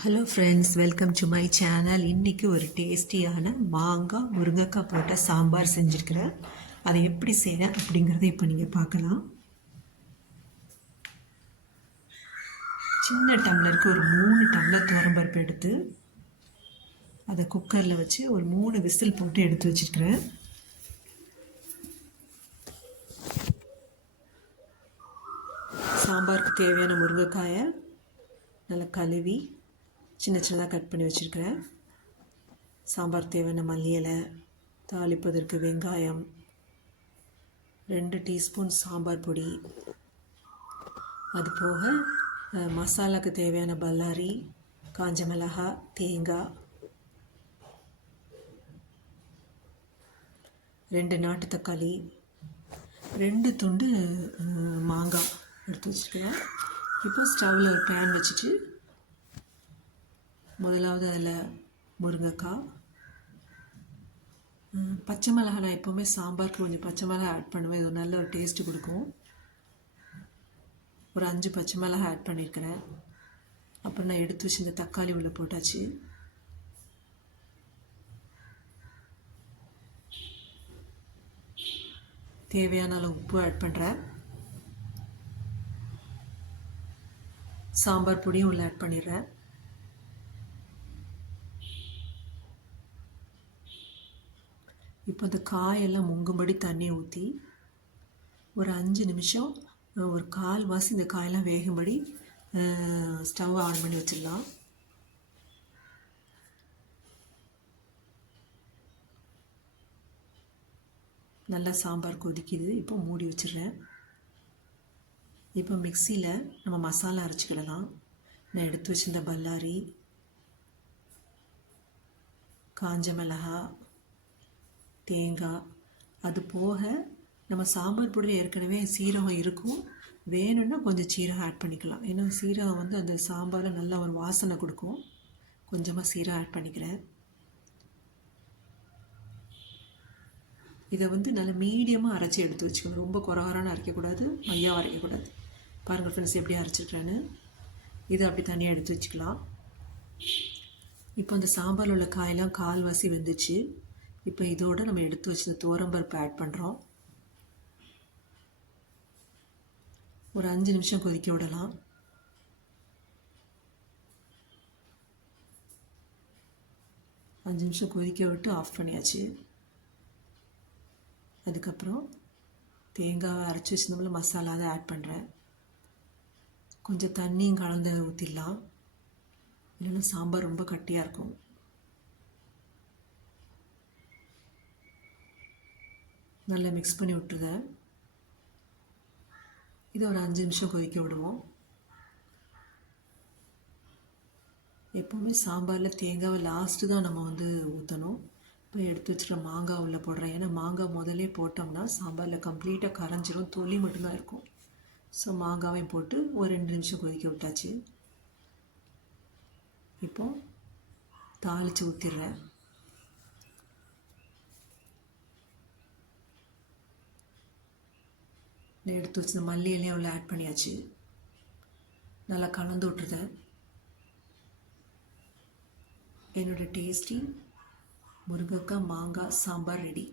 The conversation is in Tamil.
Hello friends welcome to my channel இன்றைக்கி ஒரு டேஸ்டியான மாங்காய் முருங்கைக்காய் போட்ட சாம்பார் செஞ்சுருக்கிறேன் அதை எப்படி செய்கிறேன் அப்படிங்கிறத இப்போ நீங்கள் பார்க்கலாம். சின்ன டம்ளருக்கு ஒரு மூணு டம்ளர் துவரம்பருப்பு எடுத்து அதை குக்கரில் வச்சு ஒரு மூணு விசில் போட்டு எடுத்து வச்சுருக்கிறேன் சாம்பாருக்கு தேவையான முருங்கைக்காயை நல்லா கழுவி சின்ன சின்னதாக கட் பண்ணி வச்சுருக்கிறேன். சாம்பார் தேவையான மல்லி இலை தாளிப்பதற்கு வெங்காயம் ரெண்டு டீஸ்பூன் சாம்பார் பொடி. அது போக மசாலாக்கு தேவையான பல்லாரி காஞ்ச மிளகா தேங்காய் ரெண்டு நாட்டு தக்காளி ரெண்டு துண்டு மாங்காய் எடுத்து வச்சுருக்கிறேன். இப்போ ஸ்டவ்வில் ஒரு பேன் வச்சுட்டு முதலாவது அதில் முருங்கைக்காய். பச்சை மிளகாய் நான் எப்போவுமே சாம்பாருக்கு கொஞ்சம் பச்சை மிளகாய் ஆட் பண்ணுவேன். இது ஒரு நல்ல ஒரு டேஸ்ட்டு கொடுக்கும். ஒரு அஞ்சு பச்சை மிளகாய் ஆட் பண்ணியிருக்கிறேன். அப்புறம் நான் எடுத்து வச்சு இந்த தக்காளி உள்ளே போட்டாச்சு. தேவையான அளவு உப்பு ஆட் பண்ணுறேன் சாம்பார் பொடியும் உள்ளே ஆட் பண்ணிடுறேன். இப்போ அந்த காயெல்லாம் முங்கும்படி தண்ணி ஊற்றி ஒரு அஞ்சு நிமிஷம் ஒரு கால் வாசி இந்த காயெல்லாம் வேகும்படி ஸ்டவ் ஆன் பண்ணி வச்சிடலாம். நல்லா சாம்பார் கொதிக்குது. இப்போ மூடி வச்சிடுறேன். இப்போ மிக்சியில் நம்ம மசாலா அரைச்சிக்கிடலாம் நான் எடுத்து வச்சிருந்த பல்லாரி காஞ்ச மிளகா தேங்காய். அது போக நம்ம சாம்பார் பொடியில் ஏற்கனவே சீரகம் இருக்கும். வேணும்னா கொஞ்சம் சீரகம் ஆட் பண்ணிக்கலாம். ஏன்னா சீரகம் வந்து அந்த சாம்பாரில் நல்ல ஒரு வாசனை கொடுக்கும். கொஞ்சமாக சீரகம் ஆட் பண்ணிக்கிறேன். இதை வந்து நல்லா மீடியமாக அரைச்சி எடுத்து வச்சுக்கணும். ரொம்ப குறவரான அரைக்கக்கூடாது மையாக அரைக்கக்கூடாது. பாருங்கள் ஃப்ரெண்ட்ஸ் எப்படி அரைச்சிருக்கிறேன்னு. இதை அப்படி தனியாக எடுத்து வச்சுக்கலாம். இப்போ அந்த சாம்பாரில் உள்ள காயெல்லாம் கால்வாசி வந்துச்சு. இப்போ இதோடு நம்ம எடுத்து வச்சிருந்த துவரம்பருப்பு ஆட் பண்ணுறோம் ஒரு அஞ்சு நிமிஷம் கொதிக்க விடலாம். அஞ்சு நிமிஷம் கொதிக்க விட்டு ஆஃப் பண்ணியாச்சு. அதுக்கப்புறம் தேங்காவை அரைச்சி வச்சிருந்தோம்ல மசாலா அதை ஆட் பண்ணுறேன் கொஞ்சம் தண்ணியும் கலந்து ஊற்றிடலாம் இல்லைன்னா சாம்பார் ரொம்ப கட்டியாக இருக்கும். நல்லா மிக்ஸ் பண்ணி விட்டுருங்க. இதை ஒரு அஞ்சு நிமிஷம் கொதிக்க விடுவோம். எப்போவுமே சாம்பாரில் தேங்காவை லாஸ்ட்டு தான் நம்ம வந்து ஊற்றணும் இப்போ எடுத்து வச்சுட்டு மாங்காய் உள்ள போடுறேன். ஏன்னா மாங்காய் முதலே போட்டோம்னா சாம்பாரில் கம்ப்ளீட்டாக கரைஞ்சிரும். தொலி மட்டும்தான் இருக்கும். ஸோ மாங்காவையும் போட்டு ஒரு ரெண்டு நிமிஷம் கொதிக்க விட்டாச்சு. இப்போ தாளித்து ஊற்றிடுறேன் எடுத்து வச்சு மல்லி இலையும் உள்ள ஆட் பண்ணியாச்சு? நல்லா கலந்து விட்டுருதேன் என்னோட டேஸ்டி முருங்கைக்காய் மாங்காய் சாம்பார் ரெடி